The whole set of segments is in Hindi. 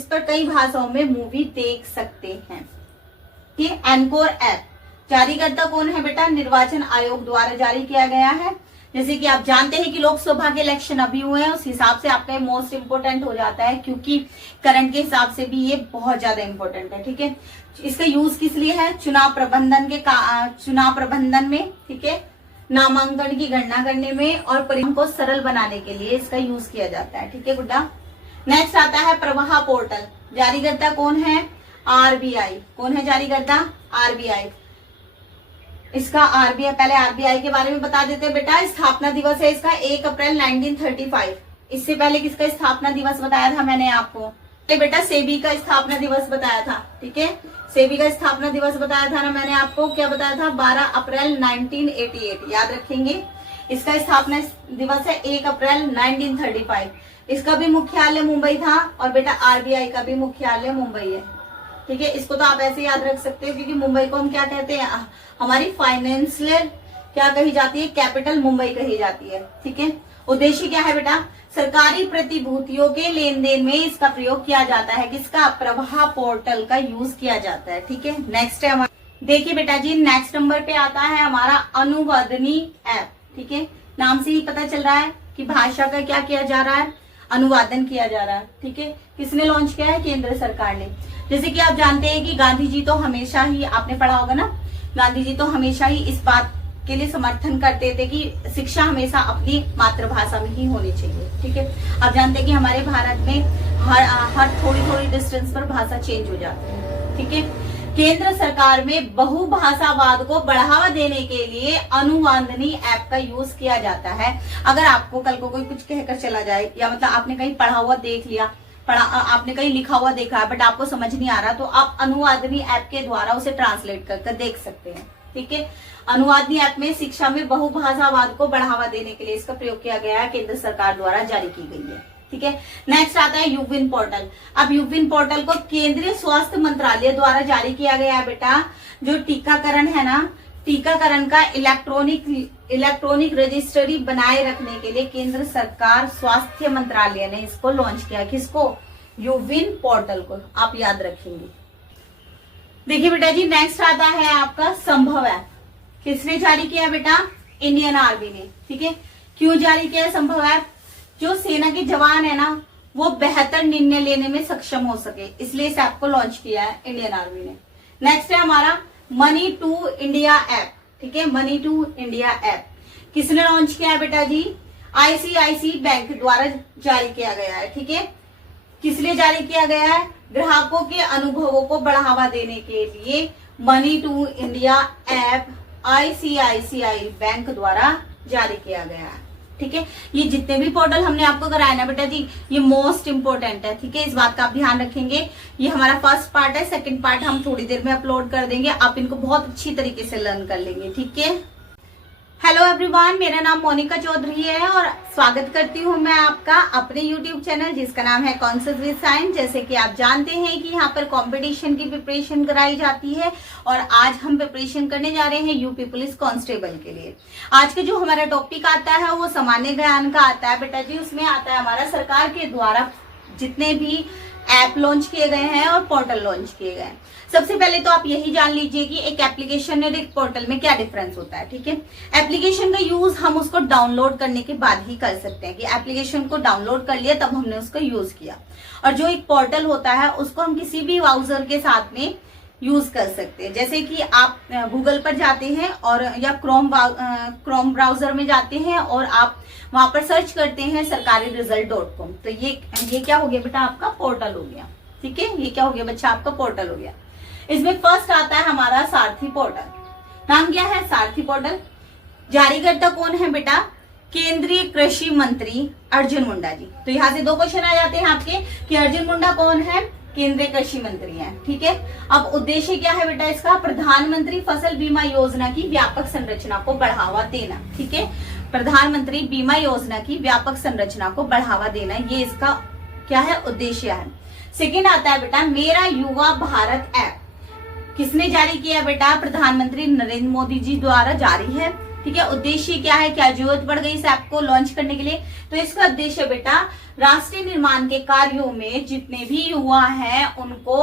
जिस पर कई भाषाओं में मूवी देख सकते हैं। ये एनकोर ऐप जारीकर्ता कौन है बेटा? निर्वाचन आयोग द्वारा जारी किया गया है। जैसे कि आप जानते हैं कि लोकसभा के इलेक्शन अभी हुए हैं, उस हिसाब से आपका मोस्ट इम्पोर्टेंट हो जाता है, क्योंकि करंट के हिसाब से भी ये बहुत ज्यादा इम्पोर्टेंट है। ठीक है, इसका यूज किस लिए है? चुनाव प्रबंधन में, ठीक है, नामांकन की गणना करने में और परिणाम को सरल बनाने के लिए इसका यूज किया जाता है। ठीक है गुड्डा। नेक्स्ट आता है प्रवाह पोर्टल। जारीकर्ता कौन है? आरबीआई। कौन है जारीकर्ता? आरबीआई। इसका आरबीआई, पहले आरबीआई के बारे में बता देते हैं बेटा। स्थापना दिवस है इसका 1 अप्रैल 1935। इससे पहले किसका स्थापना दिवस बताया था मैंने आपको? बेटा सेबी का स्थापना दिवस बताया था। ठीक है, सेबी का स्थापना दिवस बताया था ना मैंने आपको, क्या बताया था? 12 अप्रैल 1988। याद रखेंगे, इसका स्थापना दिवस है 1 अप्रैल 1935। इसका भी मुख्यालय मुंबई था और बेटा आरबीआई का भी मुख्यालय मुंबई है। ठीक है, इसको तो आप ऐसे याद रख सकते हो, क्योंकि मुंबई को हम क्या कहते हैं? हमारी फाइनेंशियल क्या कही जाती है? कैपिटल मुंबई कही जाती है। ठीक है, उद्देश्य क्या है बेटा? सरकारी प्रतिभूतियों के लेन देन में इसका प्रयोग किया जाता है। किसका? प्रवाह पोर्टल का यूज किया जाता है। ठीक है, नेक्स्ट है हमारा, देखिए बेटा जी, नेक्स्ट नंबर पे आता है हमारा अनुवादनी ऐप। ठीक है, नाम से ही पता चल रहा है कि भाषा का क्या किया जा रहा है? अनुवादन किया जा रहा है। ठीक है, किसने लॉन्च किया है? केंद्र सरकार ने। जैसे कि आप जानते हैं कि गांधी जी तो हमेशा ही, आपने पढ़ा होगा ना, गांधी जी तो हमेशा ही इस बात के लिए समर्थन करते थे कि शिक्षा हमेशा अपनी मातृभाषा में ही होनी चाहिए। ठीक है, आप जानते हैं कि हमारे भारत में हर थोड़ी थोड़ी डिस्टेंस पर भाषा चेंज हो जाती है। ठीक है, केंद्र सरकार में बहुभाषावाद को बढ़ावा देने के लिए अनुवादनी ऐप का यूज किया जाता है। अगर आपको कल को कोई कुछ कहकर चला जाए, या मतलब आपने कहीं पढ़ा हुआ देख लिया, आपने कहीं लिखा हुआ देखा है बट आपको समझ नहीं आ रहा, तो आप अनुवादनी ऐप के द्वारा उसे ट्रांसलेट कर देख सकते हैं। ठीक है, अनुवादनी ऐप में शिक्षा में बहुभाषावाद को बढ़ावा देने के लिए इसका प्रयोग किया गया है, केंद्र सरकार द्वारा जारी की गई है। ठीक है, नेक्स्ट आता है यूविन पोर्टल। अब यूविन पोर्टल को केंद्रीय स्वास्थ्य मंत्रालय द्वारा जारी किया गया है बेटा। जो टीकाकरण है ना, टीकाकरण का इलेक्ट्रॉनिक रजिस्ट्री बनाए रखने के लिए केंद्र सरकार स्वास्थ्य मंत्रालय ने इसको लॉन्च किया। किसको? यूविन पोर्टल को, आप याद रखेंगे। देखिए बेटा जी, नेक्स्ट आता है आपका संभव ऐप। किसने जारी किया बेटा? इंडियन आर्मी ने। ठीक है, क्यों जारी किया है संभव ऐप? जो सेना के जवान है ना, वो बेहतर निर्णय लेने में सक्षम हो सके, इसलिए इस ऐप को लॉन्च किया है इंडियन आर्मी ने। नेक्स्ट है हमारा मनी टू इंडिया ऐप। ठीक है, मनी टू इंडिया ऐप किसने लॉन्च किया है बेटा जी? आईसीआईसी बैंक द्वारा जारी किया गया है। ठीक है, किस लिए जारी किया गया है? ग्राहकों के अनुभवों को बढ़ावा देने के लिए Money to India app ICICI Bank द्वारा जारी किया गया है। ठीक है, ये जितने भी पोर्टल हमने आपको कराया ना बेटा जी, ये मोस्ट इंपोर्टेंट है। ठीक है, इस बात का आप ध्यान रखेंगे। ये हमारा फर्स्ट पार्ट है, सेकंड पार्ट हम थोड़ी देर में अपलोड कर देंगे, आप इनको बहुत अच्छी तरीके से लर्न कर लेंगे। ठीक है, हेलो एवरीवन, मेरा नाम मोनिका चौधरी है और स्वागत करती हूँ मैं आपका अपने यूट्यूब चैनल जिसका नाम है कॉन्शियस विद साइंस। जैसे कि आप जानते हैं कि यहाँ पर कंपटीशन की प्रिपरेशन कराई जाती है और आज हम प्रिपरेशन करने जा रहे हैं यूपी पुलिस कांस्टेबल के लिए। आज का जो हमारा टॉपिक आता है वो सामान्य ज्ञान का आता है बेटा जी। उसमें आता है हमारा सरकार के द्वारा जितने भी ऐप लॉन्च किए गए हैं और पोर्टल लॉन्च किए गए हैं। सबसे पहले तो आप यही जान लीजिए कि एक एप्लीकेशन और एक पोर्टल में क्या डिफरेंस होता है। ठीक है, एप्लीकेशन का यूज हम उसको डाउनलोड करने के बाद ही कर सकते हैं, कि एप्लीकेशन को डाउनलोड कर लिया तब हमने उसका यूज किया। और जो एक पोर्टल होता है उसको हम किसी भी ब्राउजर के साथ में यूज कर सकते हैं। जैसे कि आप गूगल पर जाते हैं और या क्रोम ब्राउजर में जाते हैं और आप वहां पर सर्च करते हैं sarkari-result.com, तो ये क्या हो गया बेटा? आपका पोर्टल हो गया। ठीक है, ये क्या हो गया बच्चा? आपका पोर्टल हो गया। इसमें फर्स्ट आता है हमारा सारथी पोर्टल। नाम क्या है? सारथी पोर्टल। जारीकर्ता कौन है बेटा? केंद्रीय कृषि मंत्री अर्जुन मुंडा जी। तो यहाँ से दो क्वेश्चन आ जाते हैं आपके कि अर्जुन मुंडा कौन है? केंद्रीय कृषि मंत्री हैं। ठीक है, अब उद्देश्य क्या है बेटा इसका? प्रधानमंत्री फसल बीमा योजना की व्यापक संरचना को बढ़ावा देना। ठीक है, प्रधानमंत्री बीमा योजना की व्यापक संरचना को बढ़ावा देना, ये इसका क्या है? उद्देश्य है। सेकेंड आता है बेटा मेरा युवा भारत ऐप। किसने जारी किया बेटा? प्रधानमंत्री नरेंद्र मोदी जी द्वारा जारी है। ठीक है। उद्देश्य क्या है, क्या जरूरत पड़ गई इस ऐप को लॉन्च करने के लिए? तो इसका उद्देश्य बेटा राष्ट्रीय निर्माण के कार्यों में जितने भी युवा हैं उनको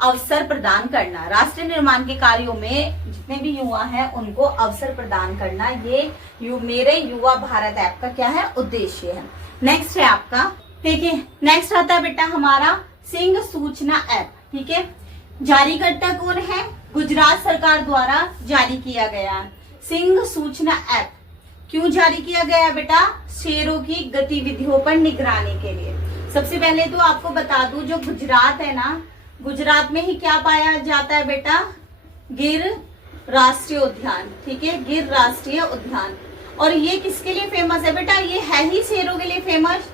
अवसर प्रदान करना। राष्ट्रीय निर्माण के कार्यों में जितने भी युवा हैं उनको अवसर प्रदान करना, ये मेरे युवा भारत ऐप का क्या है, उद्देश्य है। नेक्स्ट है आपका, देखिए नेक्स्ट आता है बेटा हमारा सिंह सूचना ऐप। ठीक है, जारीकर्ता कौन है? गुजरात सरकार द्वारा जारी किया गया सिंह सूचना ऐप। क्यों जारी किया गया बेटा? शेरों की गतिविधियों पर निगरानी के लिए। सबसे पहले तो आपको बता दूं, जो गुजरात है ना, गुजरात में ही क्या पाया जाता है बेटा? गिर राष्ट्रीय उद्यान। ठीक है, गिर राष्ट्रीय उद्यान। और ये किसके लिए फेमस है बेटा? ये है ही शेरों के लिए फेमस।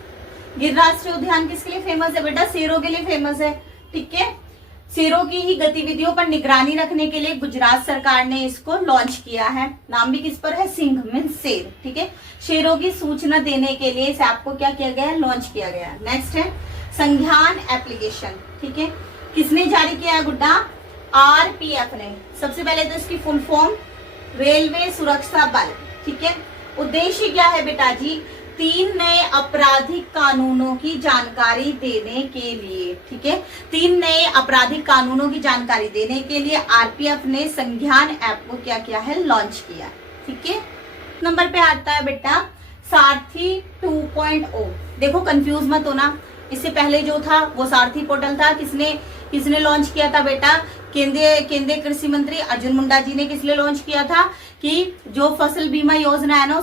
गिर राष्ट्रीय उद्यान किसके लिए फेमस है बेटा? शेरों के लिए फेमस है। ठीक है, शेरों की ही गतिविधियों पर निगरानी रखने के लिए गुजरात सरकार ने इसको लॉन्च किया है। नाम भी किस पर है? सिंह मीन शेर। ठीक है, शेरों की सूचना देने के लिए इस ऐप को क्या किया गया है? लॉन्च किया गया है। नेक्स्ट है संज्ञान एप्लीकेशन। ठीक है, किसने जारी किया है गुड्डा? आरपीएफ ने। सबसे पहले तो इसकी फुल फॉर्म रेलवे सुरक्षा बल। ठीक है, उद्देश्य क्या है बेटा जी? 3 नए आपराधिक कानूनों की जानकारी देने के लिए। ठीक है, 3 नए आपराधिक कानूनों की जानकारी देने के लिए आरपीएफ ने संज्ञान ऐप को क्या किया है? लॉन्च किया। ठीक है, नंबर पे आता है बेटा सारथी 2.0। देखो कंफ्यूज मत होना, इससे पहले जो था वो सारथी पोर्टल था। किसने लॉन्च किया था बेटा? केंद्रीय कृषि मंत्री अर्जुन मुंडा जी ने किसने लॉन्च किया था कि जो फसल बीमा योजना है ना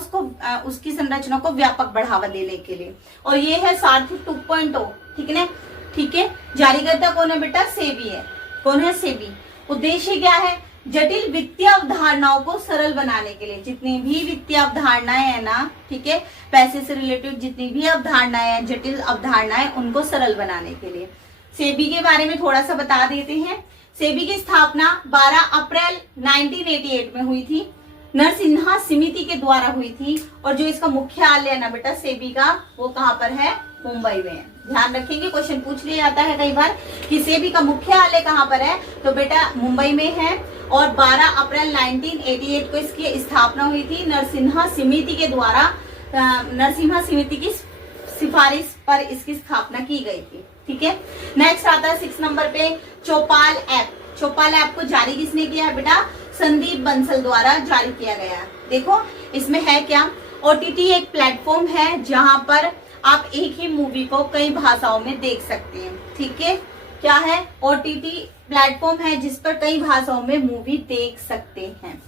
उसकी संरचना को व्यापक बढ़ावा देने के लिए। और ये है सारथी 2.0। ठीक है ना? ठीक है, जारीकर्ता कौन है बेटा? सेबी है। कौन है? सेबी। उद्देश्य क्या है? जटिल वित्तीय अवधारणाओं को सरल बनाने के लिए। जितनी भी वित्तीय अवधारणाएं है ना, ठीक है, पैसे से रिलेटेड जितनी भी अवधारणाएं हैं, जटिल अवधारणाएं, उनको सरल बनाने के लिए। सेबी के बारे में थोड़ा सा बता देते हैं। सेबी की स्थापना 12 अप्रैल 1988 में हुई थी। नरसिम्हा समिति के द्वारा हुई थी। और जो इसका मुख्यालय है ना बेटा सेबी का, वो कहाँ पर है? मुंबई में है। ध्यान रखेंगे, क्वेश्चन पूछ लिया जाता है कई बार कि सेबी का मुख्यालय कहाँ पर है, तो बेटा मुंबई में है। और 12 अप्रैल 1988 को इसकी स्थापना हुई थी नरसिम्हा समिति के द्वारा। नरसिम्हा समिति की सिफारिश पर इसकी स्थापना की गई थी। ठीक है, नेक्स्ट आता है 6 नंबर पे चौपाल ऐप। चौपाल ऐप को जारी किसने किया है बेटा? संदीप बंसल द्वारा जारी किया गया है। देखो इसमें है क्या? ओटीटी एक प्लेटफॉर्म है जहां पर आप एक ही मूवी को कई भाषाओं में देख सकते हैं। ठीक है, क्या है? ओटीटी प्लेटफॉर्म है जिस पर कई भाषाओं में मूवी देख सकते हैं।